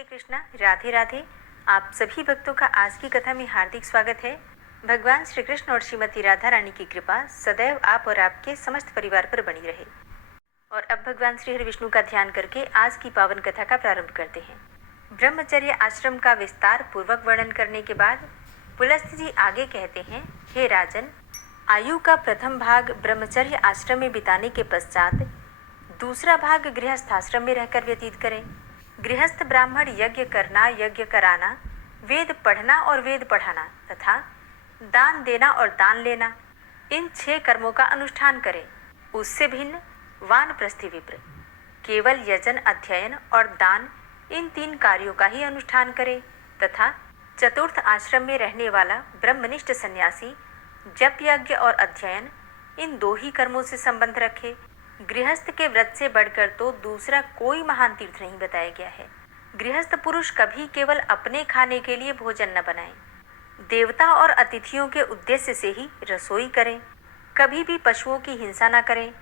श्री कृष्णा, राधे राधे। आप सभी भक्तों का आज की कथा में हार्दिक स्वागत है। भगवान श्री कृष्ण और श्रीमती राधा रानी की कृपा सदैव आप और आपके समस्त परिवार पर बनी रहे। और अब भगवान श्री हरि विष्णु का ध्यान करके आज की पावन कथा का प्रारंभ करते हैं। ब्रह्मचर्य आश्रम का विस्तार पूर्वक वर्णन करने के बाद पुलस्त्य जी आगे कहते हैं, हे राजन, आयु का प्रथम भाग ब्रह्मचर्य आश्रम में बिताने के पश्चात दूसरा भाग गृहस्थाश्रम में रहकर व्यतीत करें। गृहस्थ ब्राह्मण यज्ञ करना, यज्ञ कराना, वेद पढ़ना और वेद पढ़ाना तथा दान देना और दान लेना, इन 6 कर्मों का अनुष्ठान करें। उससे भिन्न वानप्रस्थी विप्र केवल यजन, अध्ययन और दान, इन 3 कार्यों का ही अनुष्ठान करे तथा चतुर्थ आश्रम में रहने वाला ब्रह्मनिष्ठ सन्यासी जप, यज्ञ और अध्ययन, इन 2 ही कर्मों से संबंध रखे। गृहस्थ के व्रत से बढ़कर तो दूसरा कोई महान तीर्थ नहीं बताया गया है। गृहस्थ पुरुष कभी केवल अपने खाने के लिए भोजन न बनाए, देवता और अतिथियों के उद्देश्य से ही रसोई करें। कभी भी पशुओं की हिंसा न करें,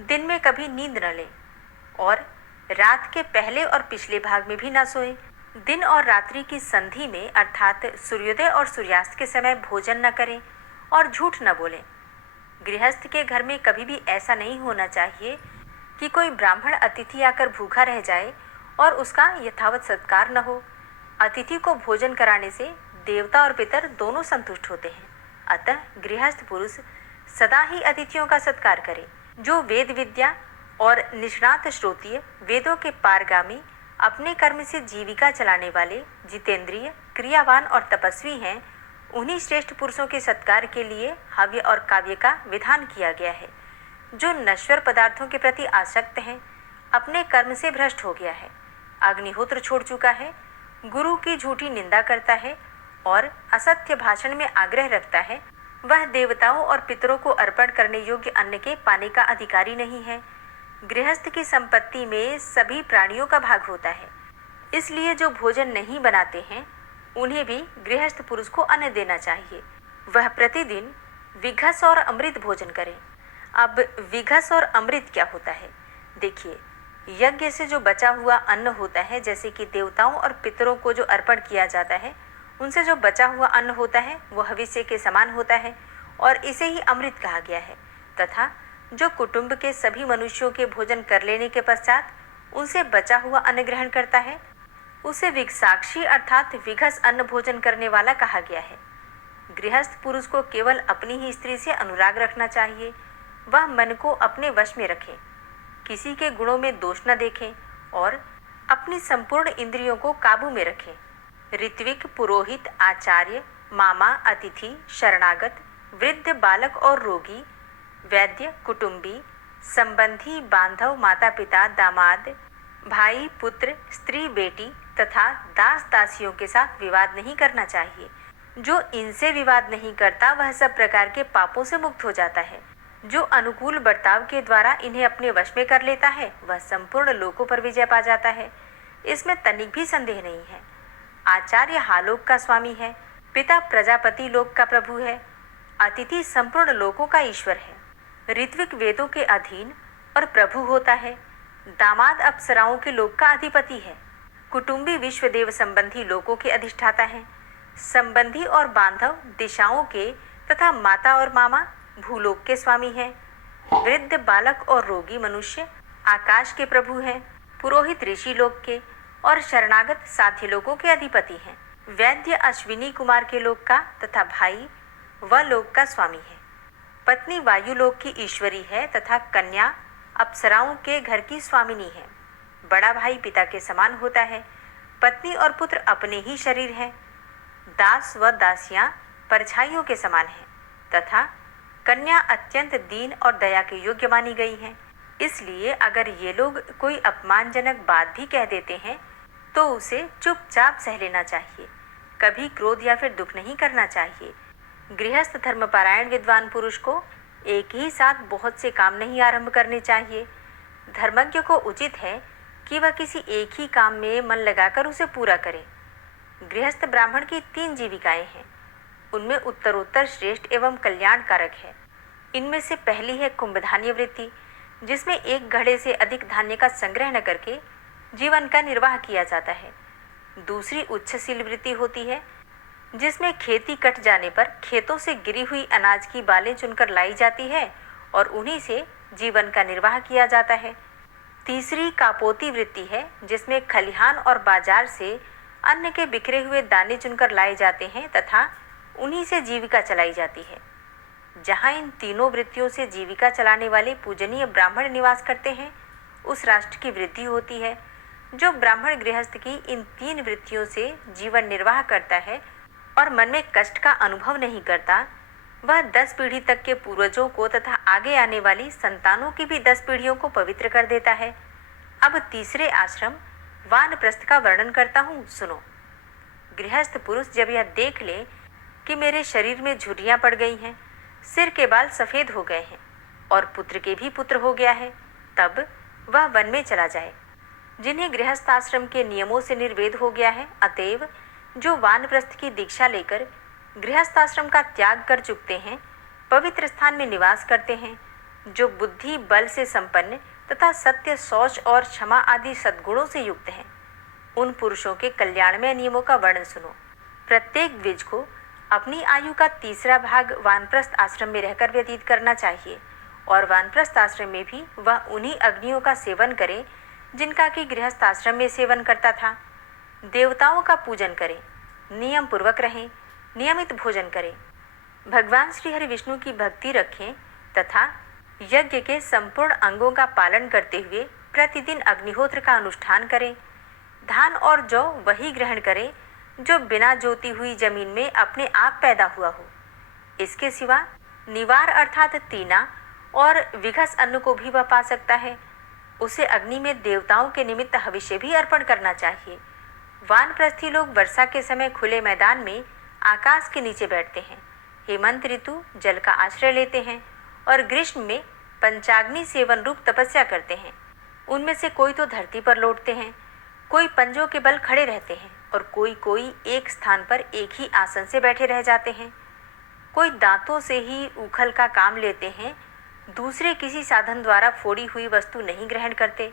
दिन में कभी नींद न लें और रात के पहले और पिछले भाग में भी न सोएं। दिन और रात्रि की संधि में अर्थात सूर्योदय और सूर्यास्त के समय भोजन न करें और झूठ न बोलें। गृहस्थ के घर में कभी भी ऐसा नहीं होना चाहिए कि कोई ब्राह्मण अतिथि आकर भूखा रह जाए और उसका यथावत सत्कार न हो। अतिथि को भोजन कराने से देवता और पितर दोनों संतुष्ट होते हैं। अतः गृहस्थ पुरुष सदा ही अतिथियों का सत्कार करे। जो वेद विद्या और निष्णात श्रोत्रिय, वेदों के पारगामी, अपने कर्म से जीविका चलाने वाले, जितेंद्रिय, क्रियावान और तपस्वी हैं, उन्हीं श्रेष्ठ पुरुषों के सत्कार के लिए हव्य और काव्य का विधान किया गया है। जो नश्वर पदार्थों के प्रति आसक्त हैं, अपने कर्म से भ्रष्ट हो गया है, अग्निहोत्र छोड़ चुका है, गुरु की झूठी निंदा करता है और असत्य भाषण में आग्रह रखता है, वह देवताओं और पितरों को अर्पण करने योग्य अन्न के पाने का अधिकारी नहीं है। गृहस्थ की संपत्ति में सभी प्राणियों का भाग होता है, इसलिए जो भोजन नहीं बनाते हैं उन्हें भी गृहस्थ पुरुष को अन्न देना चाहिए। वह प्रतिदिन विघस और अमृत भोजन करें। अब विघस और अमृत क्या होता है? देखिए, यज्ञ से जो बचा हुआ अन्न होता है, जैसे कि देवताओं और पितरों को जो अर्पण किया जाता है, उनसे जो बचा हुआ अन्न होता है वह हविष्य के समान होता है और इसे ही अमृत कहा गया है। तथा जो कुटुंब के सभी मनुष्यों के भोजन कर लेने के पश्चात उनसे बचा हुआ अन्न ग्रहण करता है, उसे विघसाक्षी अर्थात विघस अन्न भोजन करने वाला कहा गया है। गृहस्थ पुरुष को केवल अपनी ही स्त्री से अनुराग रखना चाहिए। वह मन को अपने वश में रखे, किसी के गुणों में दोष न देखें और अपनी संपूर्ण इंद्रियों को काबू में रखें। ऋत्विक, पुरोहित, आचार्य, मामा, अतिथि, शरणागत, वृद्ध, बालक और रोगी, वैद्य, कुटुंबी, संबंधी, बांधव, माता पिता, दामाद, भाई, पुत्र, स्त्री, बेटी तथा दास दासियों के साथ विवाद नहीं करना चाहिए। जो इनसे विवाद नहीं करता वह सब प्रकार के पापों से मुक्त हो जाता है। जो अनुकूल बर्ताव के द्वारा इन्हें अपने वश में कर लेता है वह संपूर्ण लोकों पर विजय पा जाता है। इसमें तनिक भी संदेह नहीं है। आचार्य हालोक का स्वामी है, पिता प्रजापति लोक का प्रभु है, अतिथि संपूर्ण लोकों का ईश्वर है, ऋत्विक वेदों के अधीन और प्रभु होता है, दामाद अप्सराओं के लोक का अधिपति है, कुटुंबी विश्वदेव संबंधी लोकों के अधिष्ठाता हैं, संबंधी और बांधव दिशाओं के तथा माता और मामा भूलोक के स्वामी हैं, वृद्ध, बालक और रोगी मनुष्य आकाश के प्रभु हैं, पुरोहित ऋषि लोक के और शरणागत साध्य लोकों के अधिपति हैं, वैद्य अश्विनी कुमार के लोक का तथा भाई व लोक का स्वामी है, पत्नी वायु लोक की ईश्वरी है तथा कन्या अप्सराओं के घर की स्वामिनी है, बड़ा भाई पिता के समान होता है, पत्नी और पुत्र अपने ही शरीर हैं, दास व दासियां परछाइयों के समान हैं तथा कन्या अत्यंत दीन और दया के योग्य मानी गई हैं। इसलिए अगर ये लोग कोई अपमानजनक बात भी कह देते हैं तो उसे चुपचाप सह लेना चाहिए। कभी क्रोध या फिर दुख नहीं करना चाहिए। गृहस्थ धर्मपरायण विद्वान पुरुष को एक ही साथ बहुत से काम नहीं आरंभ करने चाहिए। धर्मज्ञ को उचित है कि वह किसी एक ही काम में मन लगाकर उसे पूरा करे। गृहस्थ ब्राह्मण की 3 जीविकाएं हैं, उनमें उत्तरोत्तर श्रेष्ठ एवं कल्याणकारक है। इनमें से पहली है कुंभधान्य वृत्ति, जिसमें एक घड़े से अधिक धान्य का संग्रह न करके जीवन का निर्वाह किया जाता है। दूसरी उच्छसील वृत्ति होती है, जिसमें खेती कट जाने पर खेतों से गिरी हुई अनाज की बालें चुनकर लाई जाती है और उन्हीं से जीवन का निर्वाह किया जाता है। तीसरी कापोती वृत्ति है, जिसमें खलिहान और बाजार से अन्न के बिखरे हुए दाने चुनकर लाए जाते हैं तथा उन्हीं से जीविका चलाई जाती है। जहाँ इन तीनों वृत्तियों से जीविका चलाने वाले पूजनीय ब्राह्मण निवास करते हैं, उस राष्ट्र की वृद्धि होती है। जो ब्राह्मण गृहस्थ की इन तीन वृत्तियों से जीवन निर्वाह करता है और मन में कष्ट का अनुभव नहीं करता, वह 10 पीढ़ी तक के पूर्वजों को तथा आगे आने वाली संतानों की भी 10 पीढ़ियों को पवित्र कर देता है। अब तीसरे आश्रम वानप्रस्थ का वर्णन करता हूँ, सुनो। गृहस्थ पुरुष जब यह देख ले कि मेरे शरीर में झुर्रियाँ पड़ गई हैं, सिर के बाल सफ़ेद हो गए हैं और पुत्र के भी पुत्र हो गया है, तब वह वन में चला जाए। जिन्हें गृहस्थ आश्रम के नियमों से निर्वेद हो गया है, अतएव जो वानप्रस्थ की दीक्षा लेकर गृहस्थ आश्रम का त्याग कर चुकते हैं, पवित्र स्थान में निवास करते हैं, जो बुद्धि बल से संपन्न तथा सत्य, शौच और क्षमा आदि सद्गुणों से युक्त हैं, उन पुरुषों के कल्याणमय नियमों का वर्णन सुनो। प्रत्येक द्विज को अपनी आयु का तीसरा भाग वानप्रस्थ आश्रम में रहकर व्यतीत करना चाहिए और वानप्रस्थ आश्रम में भी वह उन्हीं अग्नियों का सेवन करे जिनका कि गृहस्थ आश्रम में सेवन करता था। देवताओं का पूजन करें, नियम पूर्वक रहें, नियमित भोजन करें, भगवान श्री हरि विष्णु की भक्ति रखें तथा यज्ञ के संपूर्ण अंगों का पालन करते हुए प्रतिदिन अग्निहोत्र का अनुष्ठान करें। धान और जौ वही ग्रहण करें जो बिना जोती हुई जमीन में अपने आप पैदा हुआ हो। इसके सिवा निवार अर्थात तीना और विघस अन्न को भी वह पा सकता है। उसे अग्नि में देवताओं के निमित्त हविष्य भी अर्पण करना चाहिए। वानप्रस्थी लोग वर्षा के समय खुले मैदान में आकाश के नीचे बैठते हैं, हेमंत ऋतु जल का आश्रय लेते हैं और ग्रीष्म में पंचाग्नि सेवन रूप तपस्या करते हैं। उनमें से कोई तो धरती पर लौटते हैं, कोई पंजों के बल खड़े रहते हैं और कोई एक स्थान पर एक ही आसन से बैठे रह जाते हैं। कोई दांतों से ही उखल का काम लेते हैं, दूसरे किसी साधन द्वारा फोड़ी हुई वस्तु नहीं ग्रहण करते।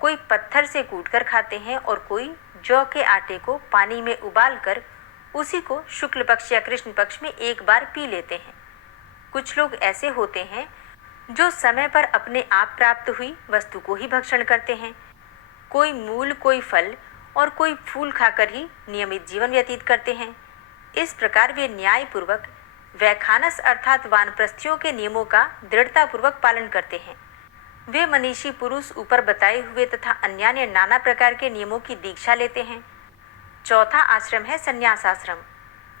कोई पत्थर से कूटकर खाते हैं और कोई जौ के आटे को पानी में उबालकर उसी को शुक्ल पक्ष या कृष्ण पक्ष में एक बार पी लेते हैं। कुछ लोग ऐसे होते हैं जो समय पर अपने आप प्राप्त हुई वस्तु को ही भक्षण करते हैं। कोई मूल, कोई फल और कोई फूल खाकर ही नियमित जीवन व्यतीत करते हैं। इस प्रकार वे न्यायपूर्वक वैखानस अर्थात वानप्रस्थियों के नियमों का दृढ़तापूर्वक पालन करते हैं। वे मनीषी पुरुष ऊपर बताए हुए तथा अन्यान्य नाना प्रकार के नियमों की दीक्षा लेते हैं। चौथा आश्रम है संन्यास आश्रम।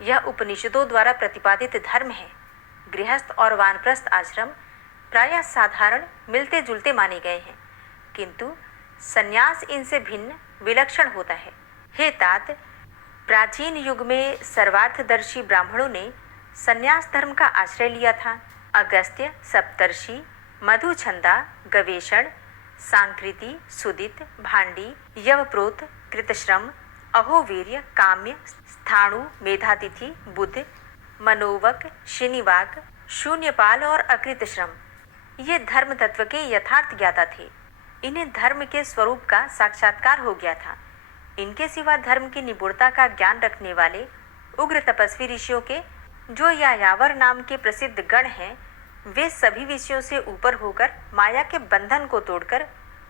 यह उपनिषदों द्वारा प्रतिपादित धर्म है। गृहस्थ और वानप्रस्थ आश्रम प्रायः साधारण मिलते जुलते माने गए हैं, किंतु संन्यास इनसे भिन्न विलक्षण होता है। हे तात, प्राचीन युग में सर्वार्थदर्शी ब्राह्मणों ने संन्यास धर्म का आश्रय लिया था। अगस्त्य, सप्तर्षि, मधुछंदा, गवेषण, सांकृति, सुदित, भांडी, यवप्रोत, कृतश्रम, अहोवीर्य, काम्य, स्थाणु, मेधातिथि, बुध, मनोवक, शिनिवाक, शून्यपाल और अकृतश्रम ये धर्म तत्व के यथार्थ ज्ञाता थे। इन्हें धर्म के स्वरूप का साक्षात्कार हो गया था। इनके सिवा धर्म की निपुणता का ज्ञान रखने वाले उग्र तपस्वी ऋषियों के जो यायावर नाम के प्रसिद्ध गण हैं, वे सभी विषयों से ऊपर होकर माया के बंधन को तोड़कर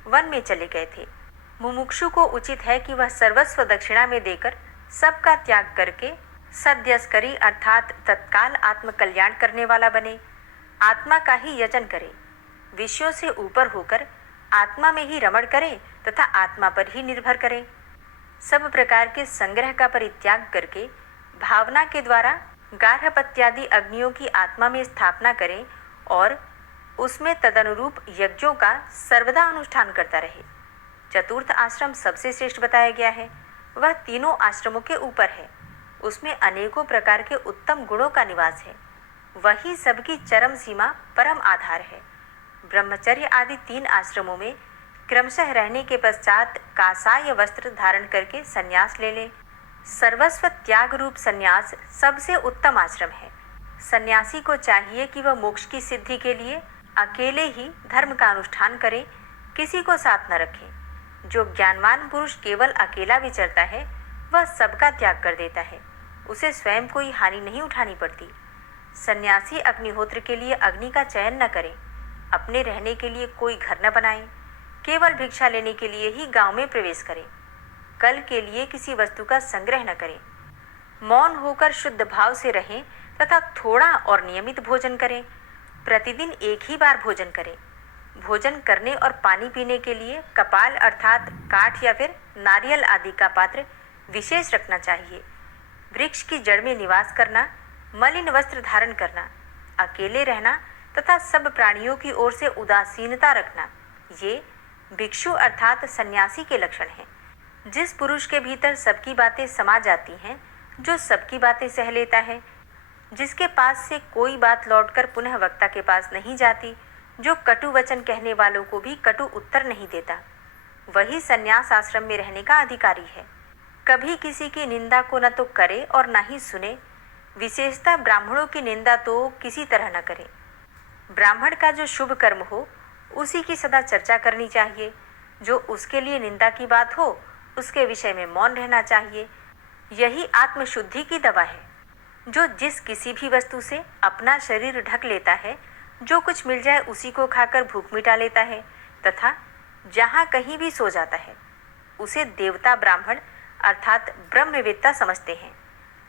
वन में चले गए थे। मुमुक्षु को उचित है कि वह सर्वस्व दक्षिणा में देकर सबका त्याग करके सद्यस्करी अर्थात तत्काल आत्मकल्याण करने वाला बने, आत्मा का ही यजन करे, विषयों से ऊपर होकर आत्मा में ही रमण करे तथा आत्मा पर ही निर्भर करे। सब प्रकार के संग्रह का परित्याग करके भावना के द्वारा गार्हपत्यादि अग्नियों की आत्मा में स्थापना करें और उसमें तदनुरूप यज्ञों का सर्वदा अनुष्ठान करता रहे। चतुर्थ आश्रम सबसे श्रेष्ठ बताया गया है। वह तीनों आश्रमों के ऊपर है। उसमें अनेकों प्रकार के उत्तम गुणों का निवास है। वही सबकी चरम सीमा परम आधार है। ब्रह्मचर्य आदि 3 आश्रमों में क्रमशः रहने के पश्चात कासाय वस्त्र धारण करके संन्यास ले ले। सर्वस्व त्याग रूप संन्यास सबसे उत्तम आश्रम है। सन्यासी को चाहिए कि वह मोक्ष की सिद्धि के लिए अकेले ही धर्म का अनुष्ठान करे, किसी को साथ न रखे। जो ज्ञानवान पुरुष केवल अकेला विचरता है, वह सबका त्याग कर देता है। उसे स्वयं कोई हानि नहीं उठानी पड़ती। सन्यासी अग्निहोत्र के लिए अग्नि का चयन न करें, अपने रहने के लिए कोई घर न बनाएं, केवल भिक्षा लेने के लिए ही गांव में प्रवेश करें, कल के लिए किसी वस्तु का संग्रह न करें, मौन होकर शुद्ध भाव से रहें तथा थोड़ा और नियमित भोजन करें। प्रतिदिन एक ही बार भोजन करें। भोजन करने और पानी पीने के लिए कपाल अर्थात काठ या फिर नारियल आदि का पात्र विशेष रखना चाहिए। वृक्ष की जड़ में निवास करना, मलिन वस्त्र धारण करना, अकेले रहना तथा सब प्राणियों की ओर से उदासीनता रखना, ये भिक्षु अर्थात सन्यासी के लक्षण हैं। जिस पुरुष के भीतर सबकी बातें समा जाती हैं, जो सबकी बातें सह लेता है, जिसके पास से कोई बात लौटकर पुनः वक्ता के पास नहीं जाती, जो कटु वचन कहने वालों को भी कटु उत्तर नहीं देता, वही सन्यास आश्रम में रहने का अधिकारी है। कभी किसी की निंदा को न तो करे और न ही सुने। विशेषतः ब्राह्मणों की निंदा तो किसी तरह न करे। ब्राह्मण का जो शुभ कर्म हो उसी की सदा चर्चा करनी चाहिए। जो उसके लिए निंदा की बात हो उसके विषय में मौन रहना चाहिए। यही आत्मशुद्धि की दवा है। जो जिस किसी भी वस्तु से अपना शरीर ढक लेता है, जो कुछ मिल जाए उसी को खाकर भूख मिटा लेता है तथा जहाँ कहीं भी सो जाता है, उसे देवता ब्राह्मण अर्थात ब्रह्मवेत्ता समझते हैं।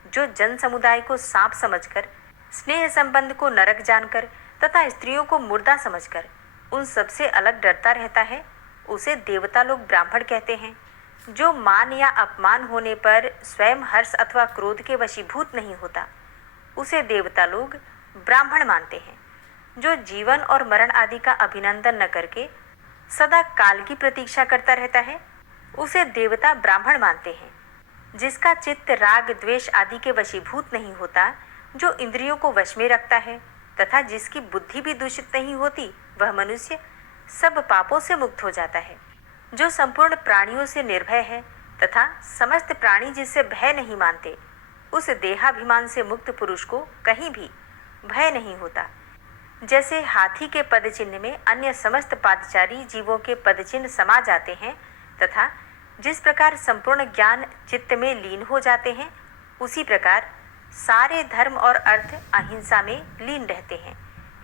जो जन समुदाय को सांप समझकर, स्नेह संबंध को नरक जानकर तथा स्त्रियों को मुर्दा समझकर उन सबसे अलग डरता रहता है, उसे देवता लोग ब्राह्मण कहते हैं। जो मान या अपमान होने पर स्वयं हर्ष अथवा क्रोध के वशीभूत नहीं होता, उसे देवता लोग ब्राह्मण मानते हैं। जो जीवन और मरण आदि का अभिनंदन न करके सदा काल की प्रतीक्षा करता रहता है, उसे देवता ब्राह्मण मानते हैं। जिसका चित्त राग द्वेष आदि के वशीभूत नहीं होता, जो इंद्रियों को वश में रखता है तथा जिसकी बुद्धि भी दूषित नहीं होती, वह मनुष्य सब पापों से मुक्त हो जाता है। जो संपूर्ण प्राणियों से निर्भय है तथा समस्त प्राणी जिससे भय नहीं मानते, उस देहाभिमान से मुक्त पुरुष को कहीं भी भय नहीं होता। जैसे हाथी के पदचिन्ह में अन्य समस्त पादचारी जीवों के पदचिन्ह समा जाते हैं तथा जिस प्रकार संपूर्ण ज्ञान चित्त में लीन हो जाते हैं, उसी प्रकार सारे धर्म और अर्थ अहिंसा में लीन रहते हैं।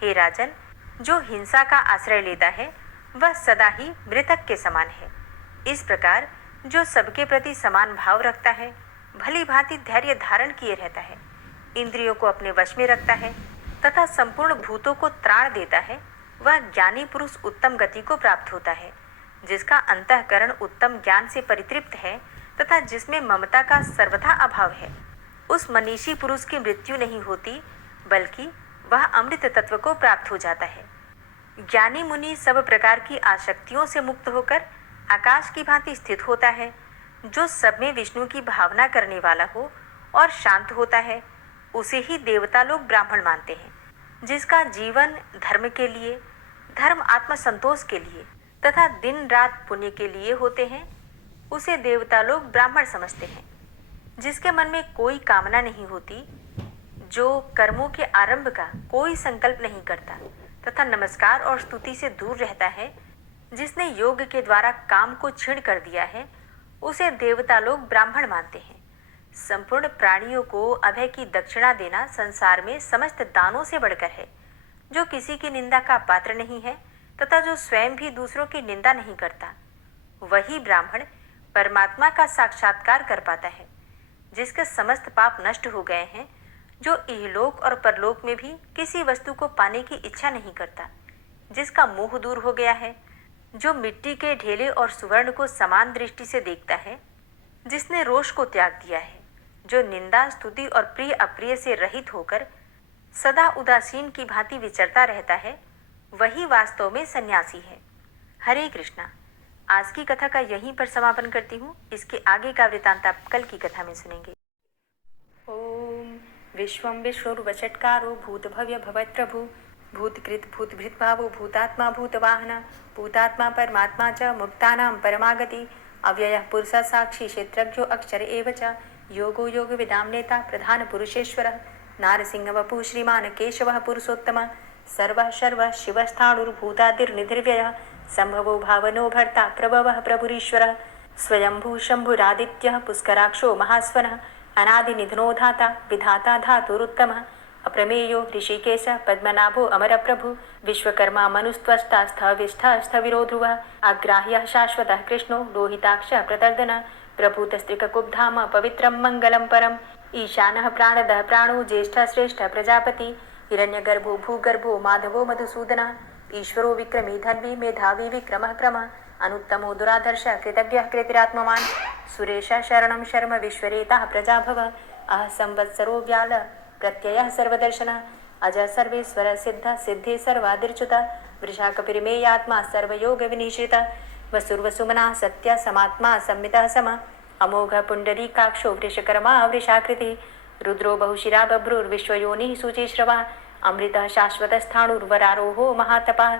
हे राजन, जो हिंसा का आश्रय लेता है वह सदा ही मृतक के समान है। इस प्रकार जो सबके प्रति समान भाव रखता है, भली भांति धैर्य धारण किए रहता है, इंद्रियों को अपने वश में रखता है तथा संपूर्ण भूतों को त्राण देता है, वह ज्ञानी पुरुष उत्तम गति को प्राप्त होता है। जिसका अंतःकरण उत्तम ज्ञान से परितृप्त है तथा जिसमें ममता का सर्वथा अभाव है, उस मनीषी पुरुष की मृत्यु नहीं होती, बल्कि वह अमृत तत्व को प्राप्त हो जाता है। ज्ञानी मुनि सब प्रकार की आसक्तियों से मुक्त होकर आकाश की भांति स्थित होता है। जो सब में विष्णु की भावना करने वाला हो और शांत होता है, उसे ही देवता लोग ब्राह्मण मानते हैं। जिसका जीवन धर्म के लिए, धर्म आत्म संतोष के लिए तथा दिन रात पुण्य के लिए होते हैं, उसे देवता लोग ब्राह्मण समझते हैं। जिसके मन में कोई कामना नहीं होती, जो कर्मों के आरंभ का कोई संकल्प नहीं करता तथा नमस्कार और स्तुति से दूर रहता है, जिसने योग के द्वारा काम को छीण कर दिया है, उसे देवता लोग ब्राह्मण मानते हैं। संपूर्ण प्राणियों को अभय की दक्षिणा देना संसार में समस्त दानों से बढ़कर है। जो किसी की निंदा का पात्र नहीं है तथा जो स्वयं भी दूसरों की निंदा नहीं करता, वही ब्राह्मण परमात्मा का साक्षात्कार कर पाता है। जिसके समस्त पाप नष्ट हो गए हैं, जो इहलोक और परलोक में भी किसी वस्तु को पाने की इच्छा नहीं करता, जिसका मोह दूर हो गया है, जो मिट्टी के ढेले और सुवर्ण को समान दृष्टि से देखता है, जिसने रोष को त्याग दिया है, जो निंदा स्तुति और प्रिय अप्रिय से रहित होकर सदा उदासीन की भांति विचरता रहता है, वही वास्तव में सन्यासी है। हरे कृष्णा। आज की कथा का यहीं पर समापन करती हूँ। इसके आगे का वृतांत आप कल की कथा में सुनेंगे। ओम विश्वं विश्वरूपचटकारो भूतभव्य भवत्प्रभु भूतकृत भूतभृत भावो भूतात्मा भूतवाहन भूतात्मा परमात्मा च मुक्तानां परमागति अव्ययः पुरुषः साक्षी क्षेत्रज्ञो अक्षर एव च योगो योगविदां नेता प्रधान पुरुषेश्वरः नारसिंहवपुः श्रीमान् केशवः पुरुषोत्तमः सर्वः शर्वः शिवस्थाणुर्भूतादिर्निधिर्व्ययः संभवो भावनो भर्ता प्रभवः प्रभुरीश्वरः स्वयंभू शंभुरादित्यः पुष्कराक्षो महास्वनः अनादिनिधनो धाता विधाता धातुरुत्तमः अप्रमेयो ऋषिकेश पद्मनाभो अमरप्रभु विश्वकर्मा मनुस्त्वष्टा स्थविष्ठा स्थविरो ध्रुवः अग्राह्यः शाश्वतः कृष्णो लोहिताक्षः प्रतर्दनः प्रभूतस्त्रिककुब्धाम पवित्रं मङ्गलं परम् ईशानः प्राणदः प्राणो ज्येष्ठः श्रेष्ठः प्रजापति हिरण्यगर्भो भूगर्भो माधवो मधुसूदनः ईश्वरो विक्रमी धन्वी मेधावी विक्रमः क्रमः अनुत्तमो दुराधर्ष कृतव्यः कृतिरात्मवान् सुरेश शरणं शर्म विश्वरेताः प्रजाभव अह संवत्सरो व्याल प्रत्ययः सर्वदर्शनः अज सर्वेश्वर सिद्ध सिद्धि सर्वादिर्च्युत वृषाकपिर्मेयात्मा सर्वयोगविनिश्रित वसुर्वसुमना सत्य समात्मा संमितः सम अमोघ पुण्डरीकाक्षो वृषकर्मा वृषाकृतिः रुद्रो बहुशिरा बभ्रुर्विश्वयोनिः शुचिश्रवा अमृतः शाश्वतस्थाणुर्वरारोहो महातपः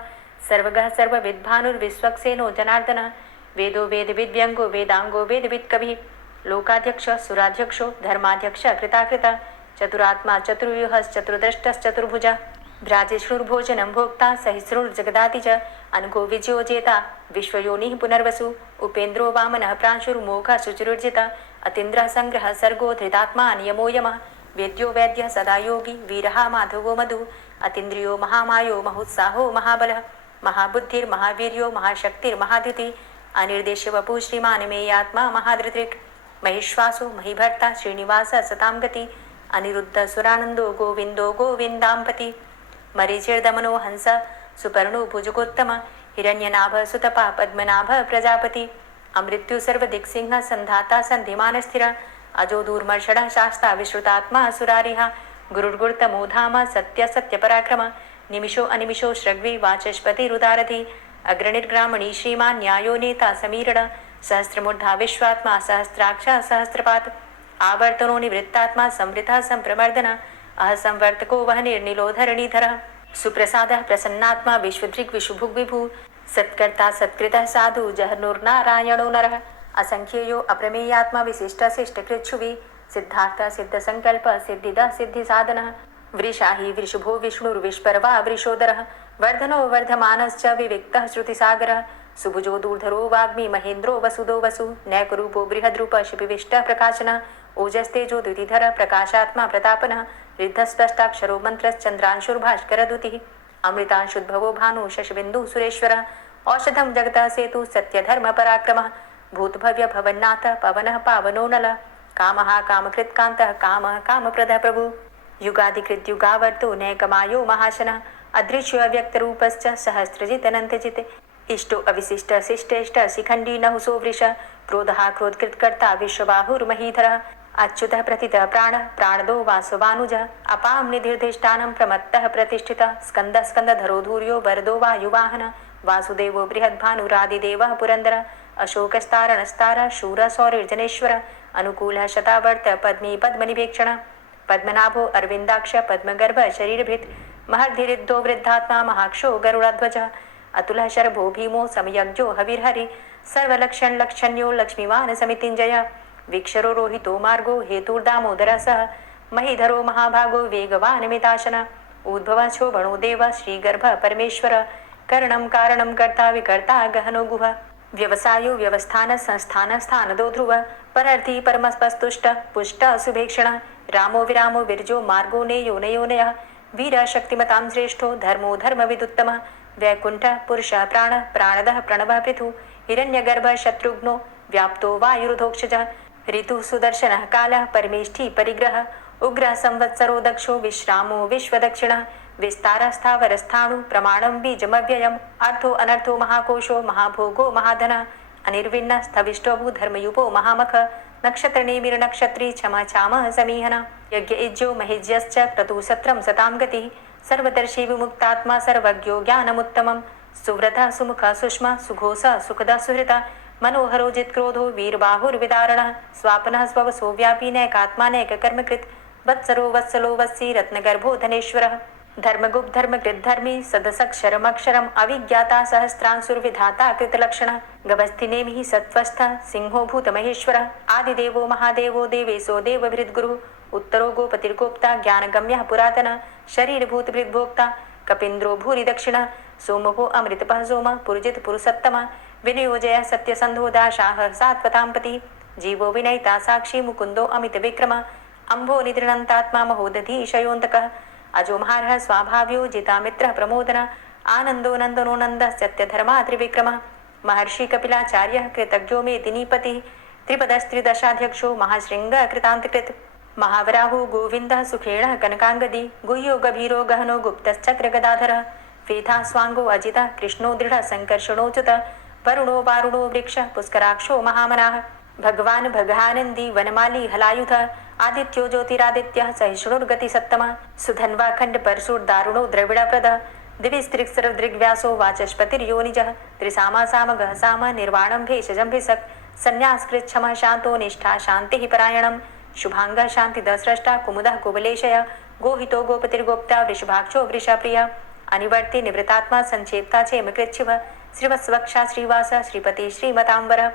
सर्वगः सर्वविद्भानुर्विश्वक्सेनो जनार्दनः वेदो वेदविद्व्यङ्गो वेदाङ्गो वेदवित्कविः लोकाध्यक्ष सुराध्यक्षो धर्माध्यक्ष कृताकृत चतुरात्मा चतुर्व्यूहश्चतुर्द्रष्टश्चतुर्भुज भ्राजिष्णुर्भोजनं भोक्ता सहिष्णुर्जगदाति च अनघो विजयो जेता विश्वयोनिः पुनर्वसु उपेन्द्रो वामनः प्रांशुर्मोघः शुचिरुर्जिता अतीन्द्रः सङ्ग्रहः सर्गो धृतात्मा नियमो यमः वेद्यो वैद्यः सदा योगी वीरः माधवो मधु अतीन्द्रियो महामायो महोत्साहो महाबलः महाबुद्धिर्महावीर्यो महाशक्तिर्महाधृति अनिर्देश्य वपु श्रीमान् मेयात्मा महाधृतिक् महिश्वासो महिभर्ता श्रीनिवास सतां गति अनिरुद्ध सुरानन्दो गोविन्दो गोविन्दाम्पति मरीचिर्दमनो हंस सुपर्णो भुजगोत्तम हिरण्यनाभ सुतपा पद्मनाभ प्रजापति अमृत्यु सर्वदिक्सिंह संधाता संधिमान स्थिर अजो दूर्मर्षण शास्ता विश्रुतात्मा सुरारिहा गुरुर्गुरुतमो धाम सत्य सत्य पराक्रम निमिषो अनिमिषो श्रग्वी वाचस्पति रुदारथि अग्रणिर्ग्रामणी श्रीमान् न्यायो नेता समीरण सहस्रमूर्धा विश्वात्मा सहस्राक्ष सहस्रपात आवर्तनो निवृत्तात्मा संवृतः संप्रमर्दन अह संवर्तको वह निर्निलोधरणीधर सुप्रसादः प्रसन्नात्मा विश्वदृक् विशुभुग् विभु सत्कर्ता सत्कृतः साधु जहनुर्नारायणो नरः असंख्येयो अप्रमेयात्मा विशिष्ट शिष्टकृच्छुवि सिद्धार्थ सिद्ध संकल्प सिद्धिदः सिद्धि साधनः वृषाहि वृषभो विष्णुर्विष्पर्वा वृषोदरः वर्धनो वर्धमानश्च विविक्तः श्रुतिसागरः सुभुजो दूर्धरो वाग्मी महेन्द्रो वसुदो वसु नैकरूपो बृहद्रूप शिपिविष्टः प्रकाशनः ओजस्तेजो द्युतिधर प्रकाशात्मा प्रतापनः रिद्धस्पष्टाक्षरो मन्त्रश्चन्द्रांशुर्भास्करदुतिः अमृतांशुद्भवो भानु शशबिन्दुः सुरेश्वरः औषधं जगतः सेतु सत्यधर्म पराक्रमः भूतभव्य भवन्नाथ पवनः पावनो नलः कामः कामकृत्कान्तः कामः कामप्रदः प्रभु युगाधिकृत्युगावर्तो नैकमायो महाशनः अदृश्यो अव्यक्तरूपश्च सहस्रजित् अनन्तजित् इष्टो अविशिष्ट शिष्टेष्ट शिखण्डी नहुसो वृष क्रोधः क्रोधकृत्कर्ता विश्वबाहुर्महीधरः अच्युतः प्रतितः प्राणः प्राणदो वासवानुजः अपां निधिर्धिष्ठानं प्रमत्तः प्रतिष्ठितः स्कन्दः स्कन्दधरो धूर्यो वरदो वायुवाहनः वासुदेवो बृहद्भानुरादिदेवः पुरन्दरः अशोकस्तारणस्तारः शूरः सौरिर्जनेश्वरः अनुकूलः शतावर्त पद्मी पद्मनिवेक्षणः पद्मनाभो अरविन्दाक्ष पद्मगर्भ शरीरभृत् महर्धिरिद्धो वृद्धात्मा महाक्षो गरुडध्वजः अतुलः शर्भो भीमो समयज्ञो हविर्हरि सर्वलक्षणलक्षण्यो लक्ष्मीवान् समितिञ्जयः वीक्षरो रोहितो मार्गो हेतुर्दामोदरः सः महीधरो महाभागो वेगवान् मिताशनः उद्भवः शोभणो देव श्रीगर्भ परमेश्वर करणं कारणं कर्ता विकर्ता गहनो गुह व्यवसायो व्यवस्थान संस्थान स्थानदो ध्रुव परर्थी परमस्पस्तुष्ट पुष्ट सुभेक्षण रामो विरामो विरजो मार्गो नेयो नयोनयः वीर शक्तिमतां श्रेष्ठो धर्मो धर्मविदुत्तमः वैकुण्ठ पुरुषः प्राण प्राणदः प्रणवः पृथु हिरण्यगर्भ शत्रुघ्नो व्याप्तो वायुरुधोक्षजः ऋतु सुदर्शनः कालः परमेष्ठी परिग्रह उग्रः संवत्सरो दक्षो विश्रामो विश्वदक्षिणः विस्तारस्थावरस्थाणु प्रमाणं बीजमव्ययम् अर्थो अनर्थो महाकोशो महाभोगो महाधनः अनिर्विण्ण स्थविष्टोभू धर्मयुपो महामख नक्षत्रनेमिर्नक्षत्री क्षमा क्षामः समीहन यज्ञ इज्यो महिज्यश्च क्रतुसत्रं सतां गतिः सर्वदर्शी विमुक्तात्मा सर्वज्ञो ज्ञानमुत्तमं सुव्रतः सुमुखः सुष्मा सुघोषः सुखदः सुहृतः मनोहरो जित्क्रोधो वीरबाहुर्विदारणः स्वापनः स्ववसो व्यापी नैकात्मा नैककर्मकृत् वत्सरो वत्सलो वत्सी रत्नगर्भो धनेश्वरः धर्मगुप्त धर्मकृद्धर्मी सदसक्षरमक्षरम् अविज्ञाता सहस्रांशुर्विधाता कृतलक्षणः गवस्थिनेमिः सत्त्वस्थः सिंहो भूतमहेश्वरः आदिदेवो महादेवो देवेशो देवभृद्गुरुः उत्तरो गोपतिर्गोप्ता ज्ञानगम्यः पुरातनः शरीरभूतभृद्भोक्ता कपीन्द्रो भूरि दक्षिणः सोमभो अमृतपः सोमः पुरुजित् पुरुषोत्तमः विनियोजय सत्यसंधो दाशाह सात्वतां पति जीवो विनयिता साक्षी मुकुंदो अमित विक्रम अंभो निद्रणंतात्मा महोदधीशयोन्तकः अजो महारः स्वाभाव्यो जिता मित्रः प्रमोदन आनंदो नंदनो नंदः सत्यधर्मा त्रिविक्रम महर्षि कपिलाचार्य कृतज्ञो मेदिनीपति त्रिपदस्त्रिदशाध्यक्षो महाशृंग कृतांतकृत महावराहो गोविंदः सुखेणः कनकांगदी गुह्यो गभीरो गहनो गुप्तश्चक्र गदाधरः फेथा स्वांगो अजितः कृष्णो दृढ़ संकर्षणोच्युत वरुणो वारुणो वृक्ष पुष्कराक्षो महामनाः भगवान भगानंदी वनमाली हलायुध आदित्यो ज्योतिरादित्यः सहिष्णुर्गति सत्तमः सुधन्वा खंड परशुर्दारुणो द्रविड़प्रद दिविस्त्रिक्सरदृग्व्यासो वाचस्पतिर्योनिजः त्रिसामा सामगः साम निर्वाणं भेषजं भिषक् संन्यासकृच्छमः शांतो निष्ठा शांतिः परायणम् शुभांग शांति दस्रष्टा कुमुदः कुबलेशय गोहितो गोपतिर्गोप्ता वृषभाक्षो वृषप्रिय अनिवर्ति निवृतात्मा संक्षेप्ता चेमकृच्छिव श्रीवत्सवक्षा श्रीवास श्रीपति श्रीमतांबर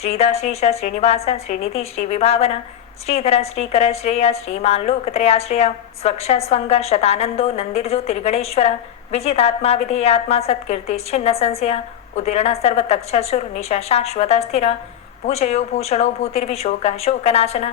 श्रीद श्रीश श्रीनिवास श्रीनिधि श्रीविभावन श्रीधर श्रीकर श्रेय श्रीमान लोकत्रयाश्रय स्वक्ष स्वंग शतानंदो नंदिर्ज्योतिर्गणेश्वर विजितात्मा विधेयात्मा सत्कीर्तिश्छिन्न संशय उदीर्ण सर्वतक्षसुर निश शाश्वत स्थिर भूषयो भूषणो भूतिर्विशोकः शोकनाशन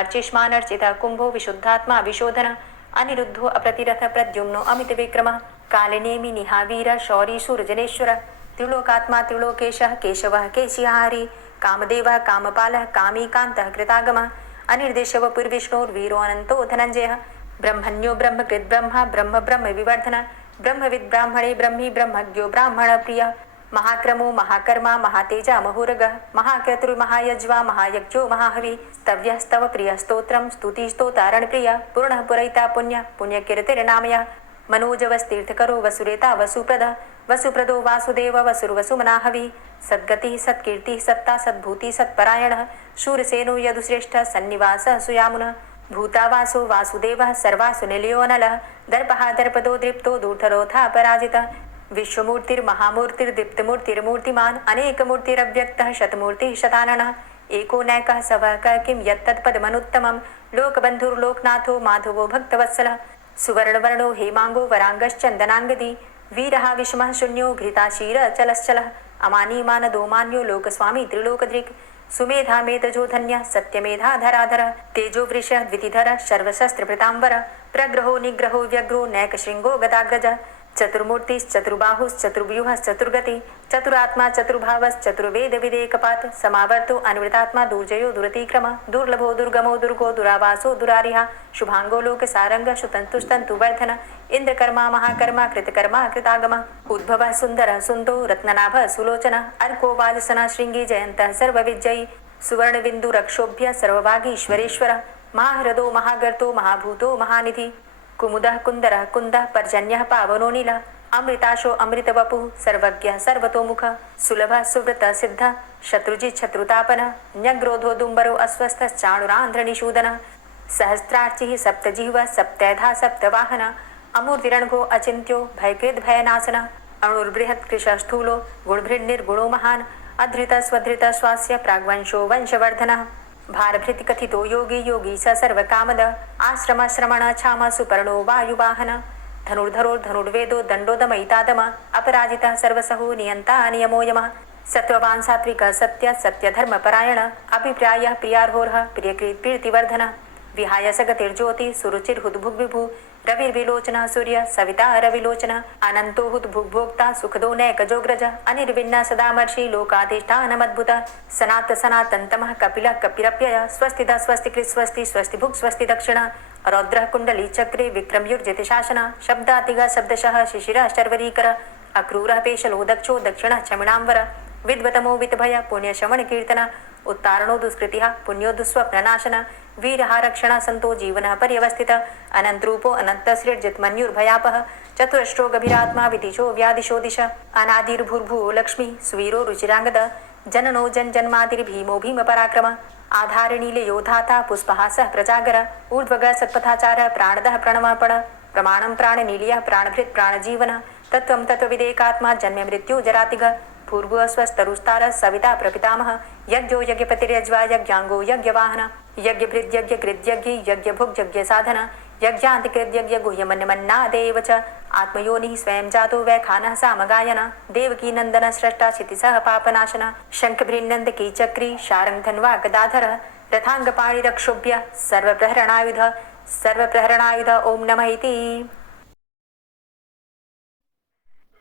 अर्चिष्मान अर्चिता कुंभो विशुद्धात्मा विशोधन अनिरुद्धो अप्रतिरथ प्रद्युम्नो अमित विक्रम कालिनेमि निहावीर शौरी सूरजनेश्वर त्रिलोकात्मा त्रिलोकेशः केशवः केशिहारी कामदेवः कामपालः कामीकान्तः कृतागमः अनिर्देशव पुर्विष्णोर्वीरो अनंतो धनंजयः ब्रह्मण्यो ब्रह्मकृत् ब्रह्मा ब्रह्म ब्रह्म विवर्धन ब्रह्मविद् ब्राह्मणे ब्रह्मी ब्रह्मज्ञो ब्राह्मण प्रिय महाक्रमो महाकर्मा महातेजा महोरगः महाक्रतुर्महायज्वा महायज्ञो महाहवि स्तव्यः स्तव प्रिय स्तोत्रं स्तुतिस्तोतारण प्रिय पूर्णः पुरैता पुण्य पुण्यकीर्तिर्नामयः मनोजवस्तीर्थकरो वसुरेता वसुप्रद वसुप्रदो वासुदेव वसुर्वसुमनाहवि सद्गतिः सत्कीर्तिः सत्ता सद्भूति सत्परायणः शूरसेनो यदुश्रेष्ठः सन्निवासः सुयामुनः भूतावासो वासुदेवः सर्वासु निलयोनलः दर्पः दर्पदो दृप्तो दूर्धरोधा पराजितः विश्वमूर्तिर्महामूर्तिर्दीप्तमूर्तिर्मूर्तिमान् अनेकमूर्तिरव्यक्तः शतमूर्तिः शताननः एको नैकः सवः किं यत्तत्पदमनुत्तमं लोकबन्धुर्लोकनाथो माधवो भक्तवत्सलः सुवर्णवर्णो हेमांगो वरांगश्चन्दनांगदी वीरः विषमः शून्यो घृताशीरचलश्चलः अमानीमानदो मान्यो लोकस्वामी त्रिलोकदृक् सुमेधा मेधजो धन्यः सत्यमेधाधराधरः तेजो वृषः द्वितिधरः सर्वशस्त्रभृताम्बरः प्रग्रहो निग्रहो व्यग्रो नैकशृङ्गो गदाग्रजः चतुर्मूर्तिश्चतुर्बाहुश्चतुर्व्यूहश्चतुर्गति चतुरात्मा चतुर्भावश्चतुर्वेद विदेकपात समावर्तो अनवृतात्मा दुर्जयो दुरतिक्रम दुर्लभो दुर्गमो दुर्गो दुरावासो दुरारिहा शुभांगो लोक सारंग सुतंतुस्तंतु वर्धन इंद्रकर्मा महाकर्मा कृतकर्मा कृतागम उद्भव सुंदर सुंदो रत्ननाभ सुलोचन अर्को वाजसना श्रृंगी जयंत सर्वविजयी सुवर्ण बिंदु रक्षोभ्य सर्वभागीश्वरेश्वर महाहृदो महागर्तो महाभूतो महानिधि कुमुदः कुंदरः कुंदः पर्जन्यः पावनो नीलः अमृताशो अमृतवपुः सर्वज्ञः सर्वतोमुखः सुलभः सुव्रतः सिद्धः शत्रुजित् शत्रुतापनः न्यग्रोधो दुम्बरो अस्वस्थश्चाणुरान्ध्रनिषूदनः सहस्रार्चिः सप्तजिह्वः सप्तैधा सप्तवाहनः अमूर्तिरणघो अचिन्त्यो भयकृद् भयनाशनः अणुर्बृहत् कृशः स्थूलो गुणभृन्निर्गुणो महान् अधृतः स्वधृतः स्वास्य प्राग्वंशो वंशवर्धनः भारभृत कथितो योगी योगी स सर्वकामद आश्रम श्रमण छाम सुपर्णो वायुवाहन धनुर्धरो धनुर्वेदो दंडोदमयितादम अपराजितः सर्वसहो नियंता नियमो यमः सत्ववान् सात्विकः सत्य सत्यधर्मपरायण अभिप्रायः प्रियार्होरः प्रियकृत् प्रीतिवर्धनः विहाय सगतिर्ज्योति सुरुचिर्हुद्भुग्विभु रविर्विलोचनः सूर्य सविता रविलोचनः अनंतो हुद्भुग्भोक्ता सुखदो नैकजोग्रज अनिर्विण्ण सदामर्षि लोकाधिष्ठानमद्भुतः सनात सनातन्तमः कपिलः कपिरप्यय स्वस्तिदा स्वस्तिकृत् स्वस्ति स्वस्तिभुक् स्वस्ति दक्षिणः रौद्रः कुण्डली चक्रे विक्रमयुर्जितशासनः शब्दातिगः शब्दशः शिशिरः शर्वरीकरः अक्रूरः पेशलो दक्षो दक्षिणः क्षमिणाम्बर विद्वतमो वितभय पुण्यशमन कीर्तन उत्तारणो दुष्कृतिः पुण्यो दुःस्वप्ननाशन वीरः रक्षण संतो जीवनः पर्यवस्थितः अनन्तरूपो अनन्तसृजित् मन्युर्भयापः चतुरष्ट्रो गभीरात्मा विदिशो व्यादिशो दिश अनादिर्भूर्भुवो लक्ष्मी सुवीरो रुचिरांगद जननो जन्मादिर्भीमो भीमपराक्रम आधारनीलयो धाता पुष्पहासः प्रजागर ऊर्ध्वगः सत्पथाचारः प्राणदः प्रणवपण प्रमाणं प्राणनीलयः प्राणभृत् प्राणजीवनः तत्त्वं तत्त्वविदेकात्मा जन्म मृत्यु जरातिगः भूर्भुवः स्वस्तरुस्तारः सविता प्रपितामह यज्ञो यज्ञपतिर्यज्वा यज्ञांगो यज्ञवाहन यज्ञभृद्यज्ञकृद्यज्ञ यज्ञभुग् यज्ञसाधन यज्ञान्तिकृद्यज्ञ गुह्यमन्यमन्नादेव च आत्मयोनिः स्वयं जातो वैखानः सामगायन देवकी नन्दन स्रष्टा क्षितिसः पापनाशन शङ्खभृन्नन्दकी चक्री शारङ्गधन्वा गदाधरः रथाङ्गपाणिरक्षोभ्य सर्वप्रहरणायुध ओम नमः इति।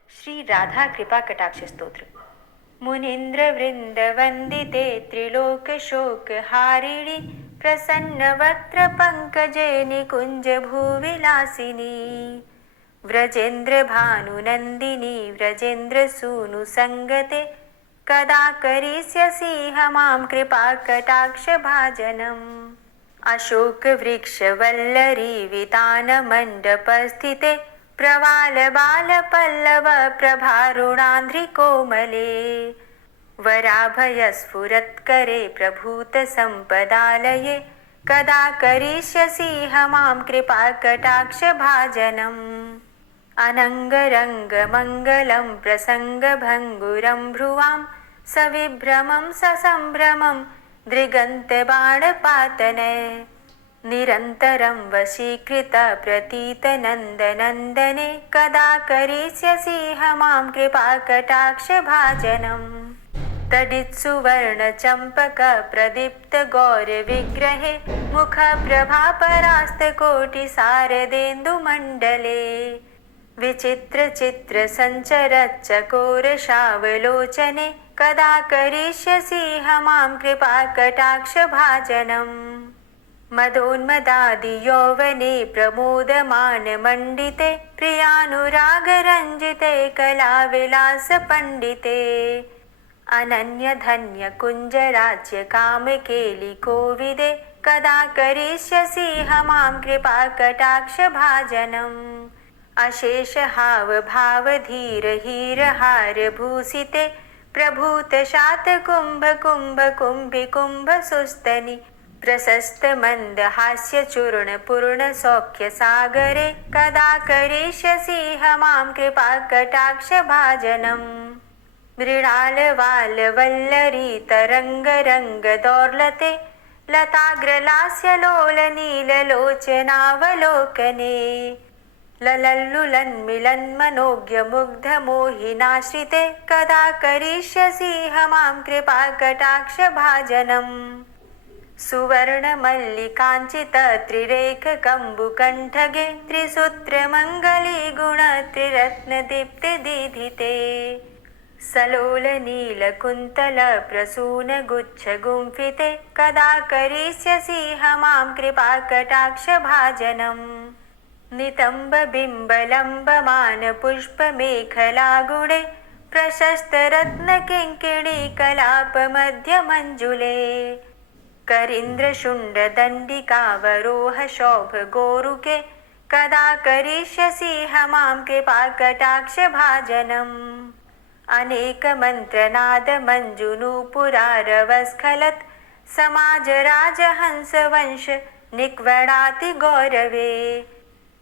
श्री राधा कृपा कटाक्ष स्तोत्र। मुनीन्द्र वृंद वंदिते त्रिलोक शोक हारिणी प्रसन्न वक्त्र पंकजे निकुंज भूविलासिनी व्रजेन्द्र भानुनंदिनी व्रजेन्द्र सूनु संगते कदा करिष्यसि मां कृपा कटाक्ष भाजनम्। अशोक वृक्ष वल्लरी वितान मंडपस्थिते प्रवाल बाल पल्लव प्रभारुणान्ध्रि कोमले वराभय स्फुरत्करे प्रभूत संपदालये कदा करिष्यसि मां कृपा कटाक्ष भाजनम्। अनङ्गरङ्ग मङ्गलं प्रसङ्गभङ्गुरं भ्रुवां सविभ्रमं ससम्भ्रमं दृगन्तबाणपातने निरन्तरं वशीकृत प्रतीतनन्दनन्दने कदा करिष्यसि मां कृपा कटाक्ष भाजनम्। तडित्सुवर्णचम्पक प्रदीप्त गौरविग्रहे मुखप्रभापरास्तकोटिसारदेन्दुमण्डले विचित्रचित्रसञ्चरच्चकोरशावलोचने कदा करिष्यसि मां कृपा कटाक्ष भाजनम्। मदोन्मदादियौवने प्रमोदमानमण्डिते प्रियानुरागरञ्जिते कलाविलासपण्डिते अनन्यधन्यकुञ्जराज्यकामकेलिकोविदे कदा करिष्यसि मां कृपा कटाक्ष भाजनम्। अशेषहावभावधीरहीरहारभूषिते प्रभूतशातकुम्भकुम्भकुम्भिकुम्भसुस्तनि प्रशस्तमन्दहास्यचूर्णपूर्णसौख्यसागरे कदा करिष्यसि मां कृपा कटाक्ष भाजनम्। मृणालवालवल्लरी तरङ्गरङ्गदौर्लते लताग्रलास्यलोलनीललोचनावलोकने ललल्लुलन्मिलन्मनोज्ञमुग्धमोहिनाश्रिते कदा करिष्यसि मां कृपा कटाक्ष भाजनम्। सुवर्णमल्लिकाञ्चित त्रिरेखकम्बुकण्ठगे त्रिसूत्रमङ्गलीगुणत्रिरत्नदीप्तिदीधिते सलोलनीलकुन्तलप्रसूनगुच्छगुम्फिते कदा करिष्यसि मां कृपा कटाक्ष भाजनम्। नितम्बबिम्बलम्बमानपुष्पमेखलागुणे प्रशस्तरत्नकिङ्किणीकलापमध्यमञ्जुले करीन्द्रशुण्डदण्डिकावरोहशोभगोरुके कदा करिष्यसि मां कृपा कटाक्ष भाजनम्। अनेकमन्त्रनादमञ्जुनूपुरारवस्खलत् समाजराजहंसवंश निक्वणाति गौरवे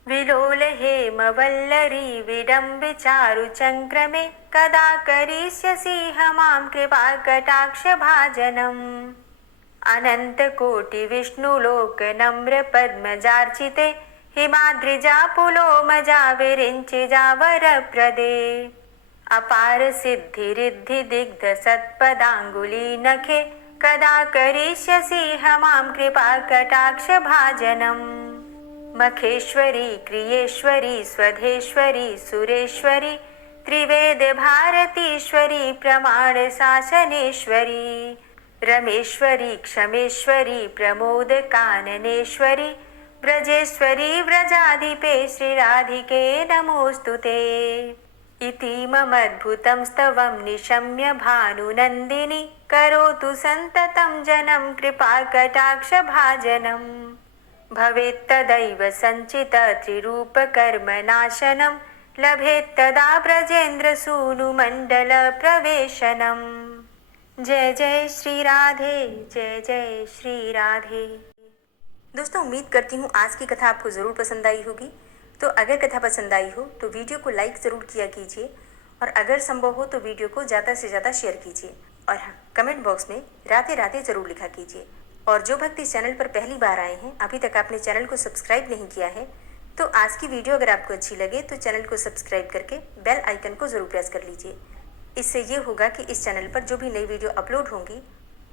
विलोलहेमवल्लरी विडम्बिचारुचङ्क्रमे कदा करिष्यसि मां कृपा कटाक्ष भाजनम्। अनन्तकोटिविष्णुलोकनम्रपद्मजार्चिते हिमाद्रिजापुलोमजाविरिञ्चिजावरप्रदे अपार सिद्धिरिद्धिदिग्धसत्पदाङ्गुलीनखे कदा करिष्यसि मां कृपा कटाक्ष भाजनम्। मखेश्वरी क्रियेश्वरी स्वधेश्वरी सुरेश्वरी त्रिवेदभारतीश्वरी प्रमाणशासनेश्वरी रमेश्वरी क्षमेश्वरी प्रमोदकाननेश्वरी व्रजेश्वरी व्रजाधिपे श्रीराधिके नमोऽस्तुते। इतीममद्भुतं स्तवं निशम्य भानुनन्दिनी करोतु सन्ततं जनं कृपा कटाक्ष भाजनम्। भवेत्तदैव सञ्चित त्रिरूपकर्मनाशनं लभेत्तदा ब्रजेन्द्रसूनुमण्डलप्रवेशनम्। जय जय श्री राधे, जय जय श्री राधे। दोस्तों, उम्मीद करती हूँ आज की कथा आपको ज़रूर पसंद आई होगी। तो अगर कथा पसंद आई हो तो वीडियो को लाइक ज़रूर किया कीजिए और अगर संभव हो तो वीडियो को ज़्यादा से ज़्यादा शेयर कीजिए और हाँ, कमेंट बॉक्स में राधे राधे ज़रूर लिखा कीजिए। और जो भक्त इस चैनल पर पहली बार आए हैं, अभी तक आपने चैनल को सब्सक्राइब नहीं किया है, तो आज की वीडियो अगर आपको अच्छी लगे तो चैनल को सब्सक्राइब करके बेल आइकन को ज़रूर प्रेस कर लीजिए। इससे ये होगा कि इस चैनल पर जो भी नई वीडियो अपलोड होंगी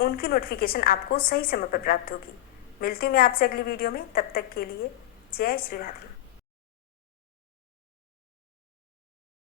उनकी नोटिफिकेशन आपको सही समय पर प्राप्त होगी। मिलती हूँ मैं आपसे अगली वीडियो में, तब तक के लिए जय श्री राधे।